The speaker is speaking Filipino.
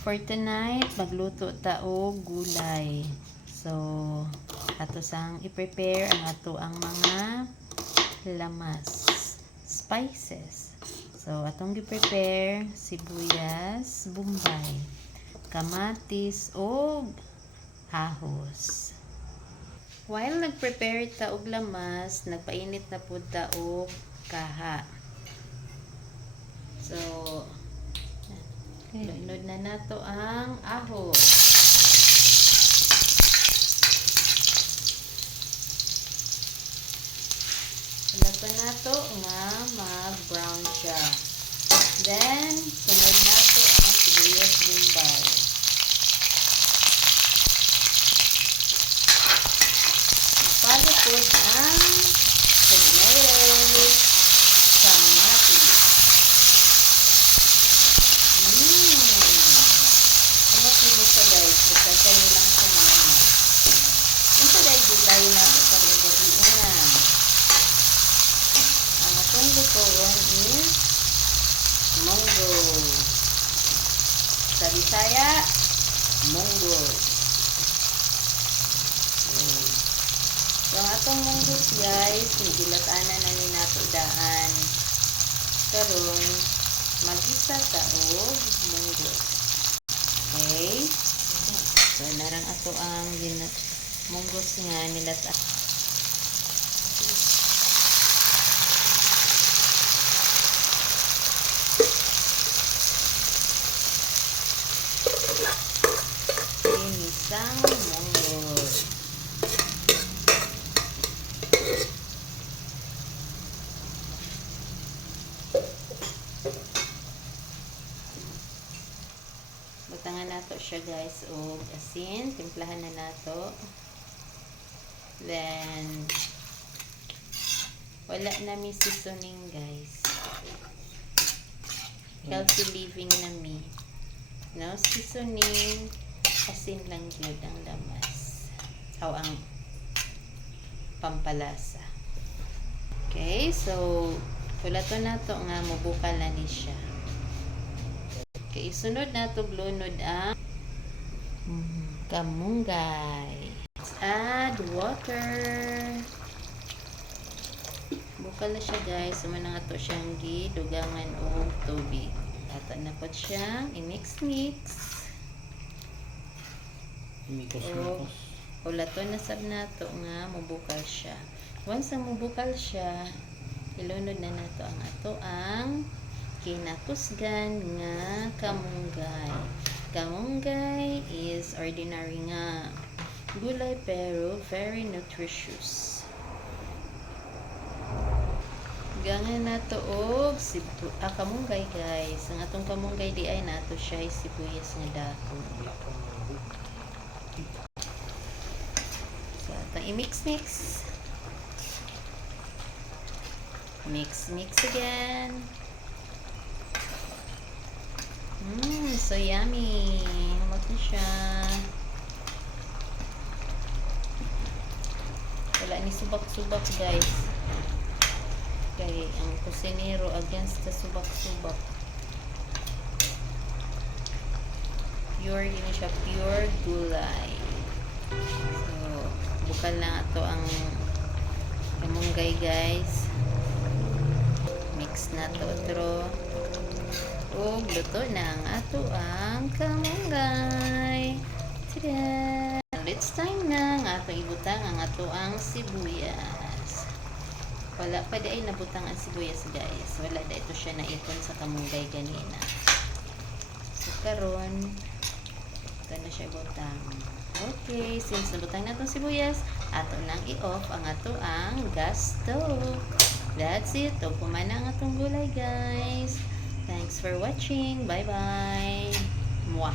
For tonight, magluto ta og gulay. So, ato sang i-prepare ang ato ang mga lamas, spices. So, atong i-prepare sibuyas, bombay, kamatis og ahos. While nag-prepare ta og lamas, nagpainit na pud ta og kaha. So, lunod na nato ang ahos. Lato nato nga mag-brown siya. Then, sunod nato ang sibuyas bombay. Follow po ang tomatoes, kamatis. Kamatis mo siya guys, basta kayo lang sa mga mo. Ito dahil gulay na ito sa rin gabi na. Ang atong lutuan is munggo. Sa Bisaya, munggo. So, ang atong munggos guys, nagilatanan na ni nato daan. Karon, magisa taog munggos. Okay? So, narang ato ang munggos nga nilata. Inisang munggos. Butangan nato siya guys og asin, timplahan na nato. Then wala na mi seasoning guys. Healthy living na mi. No seasoning, asin lang gyud ang lamas. Aw ang pampalasa. Okay, so kulato nato nga mubukal na ni siya. Okay, sunod na ito, lunod ang kamunggay. Let's add water. Bukal na siya guys. Suma na nga ito siyang gidugangan o tubig. Ato na po siyang i-mix-mix. O lato na sab na ito nga mubukal siya. Once na mubukal siya, ilunod na nato ang ato ang kinakusgan nga kamunggay. Kamunggay is ordinary nga gulay pero very nutritious. Gangan nato og kamunggay guys. Ang atong kamunggay di ay nato siya sibuyas nga dako. So atong i-mix-mix. Mix again. So yummy. Huwag na siya. Wala ni subak-subak guys. Okay, ang kusinero against the subak-subak. Pure, yun siya, pure gulay. So, bukal na ito ang kamunggay guys. Mix na ito otro. O, luto na ang ato ang kamunggay. Tada! It's time na ang atong ibutang ang ato ang sibuyas. Wala pa di ay nabutang ang sibuyas guys. Wala da ito siya naipon sa kamunggay ganina. So, karon ito na siya butang. Okay, since nabutang na itong sibuyas, ato nang i-off ang ato ang gas stove. That's it. O, pumana ang atong gulay guys. Thanks for watching. Bye-bye. Mwah.